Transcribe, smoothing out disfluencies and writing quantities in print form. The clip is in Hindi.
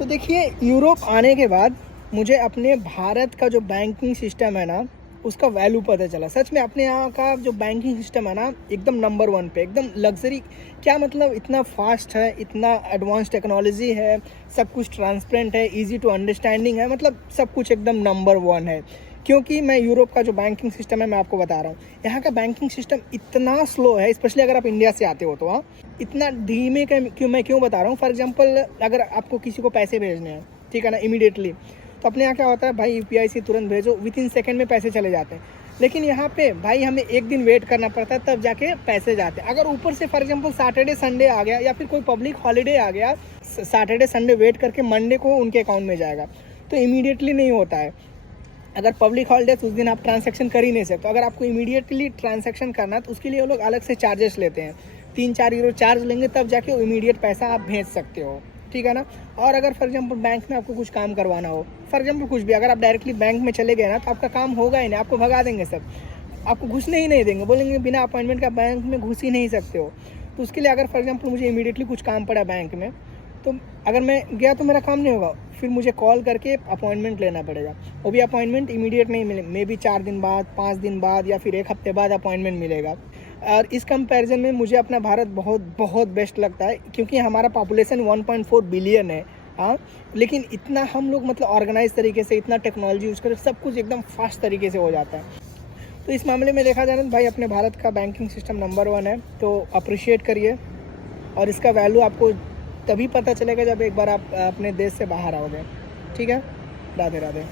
तो देखिए, यूरोप आने के बाद मुझे अपने भारत का जो बैंकिंग सिस्टम है ना, उसका वैल्यू पता चला। सच में अपने यहाँ का जो बैंकिंग सिस्टम है ना, एकदम नंबर वन पे, एकदम लग्जरी। क्या मतलब, इतना फास्ट है, इतना एडवांस टेक्नोलॉजी है, सब कुछ ट्रांसपेरेंट है, इजी टू अंडरस्टैंडिंग है, मतलब सब कुछ एकदम नंबर वन है। क्योंकि मैं यूरोप का जो बैंकिंग सिस्टम है, मैं आपको बता रहा हूँ, यहाँ का बैंकिंग सिस्टम इतना स्लो है, स्पेशली अगर आप इंडिया से आते हो तो। हाँ, इतना धीमे का क्यों बता रहा हूँ। फॉर एग्जांपल, अगर आपको किसी को पैसे भेजने हैं, ठीक है ना, इमीडिएटली, तो अपने यहाँ क्या होता है भाई, यूपीआई से तुरंत भेजो, विद इन सेकेंड में पैसे चले जाते हैं। लेकिन यहाँ पे भाई हमें एक दिन वेट करना पड़ता है, तब जाके पैसे जाते हैं। अगर ऊपर से फॉर एग्जांपल सैटरडे संडे आ गया या फिर कोई पब्लिक हॉलीडे आ गया, सैटरडे संडे वेट करके मंडे को उनके अकाउंट में जाएगा, तो इमीडिएटली नहीं होता है। अगर पब्लिक हॉलीडे तो उस दिन आप ट्रांजैक्शन कर ही नहीं सकते। अगर आपको इमीडिएटली ट्रांजैक्शन करना है तो उसके लिए वो लोग अलग से चार्जेस लेते हैं, 3-4 यूरो चार्ज लेंगे, तब जाके वो इमीडिएट पैसा आप भेज सकते हो, ठीक है ना। और अगर फॉर एग्जांपल बैंक में आपको कुछ काम करवाना हो, फॉर एग्जांपल कुछ भी, अगर आप डायरेक्टली बैंक में चले गए ना, तो आपका काम होगा ही नहीं, आपको भगा देंगे सब, आपको घुसने ही नहीं देंगे, बोलेंगे बिना अपॉइंटमेंट का बैंक में घुस ही नहीं सकते हो। तो उसके लिए अगर फॉर एग्जांपल मुझे इमीडिएटली कुछ काम पड़ा बैंक में, तो अगर मैं गया तो मेरा काम नहीं होगा, फिर मुझे कॉल करके अपॉइंटमेंट लेना पड़ेगा। वो भी अपॉइंटमेंट इमीडिएट नहीं मिले, मे बी 4 दिन बाद, 5 दिन बाद या फिर 1 हफ्ते बाद अपॉइंटमेंट मिलेगा। और इस कंपैरिजन में मुझे अपना भारत बहुत बहुत बेस्ट लगता है, क्योंकि हमारा पॉपुलेशन 1.4 बिलियन है। हाँ, लेकिन इतना हम लोग मतलब ऑर्गेनाइज तरीके से, इतना टेक्नोलॉजी यूज़ करें, सब कुछ एकदम फास्ट तरीके से हो जाता है। तो इस मामले में देखा जाए ना भाई, अपने भारत का बैंकिंग सिस्टम नंबर वन है, तो अप्रिशिएट करिए। और इसका वैल्यू आपको तभी पता चलेगा जब एक बार आप अपने देश से बाहर आओगे। ठीक है, राधे राधे।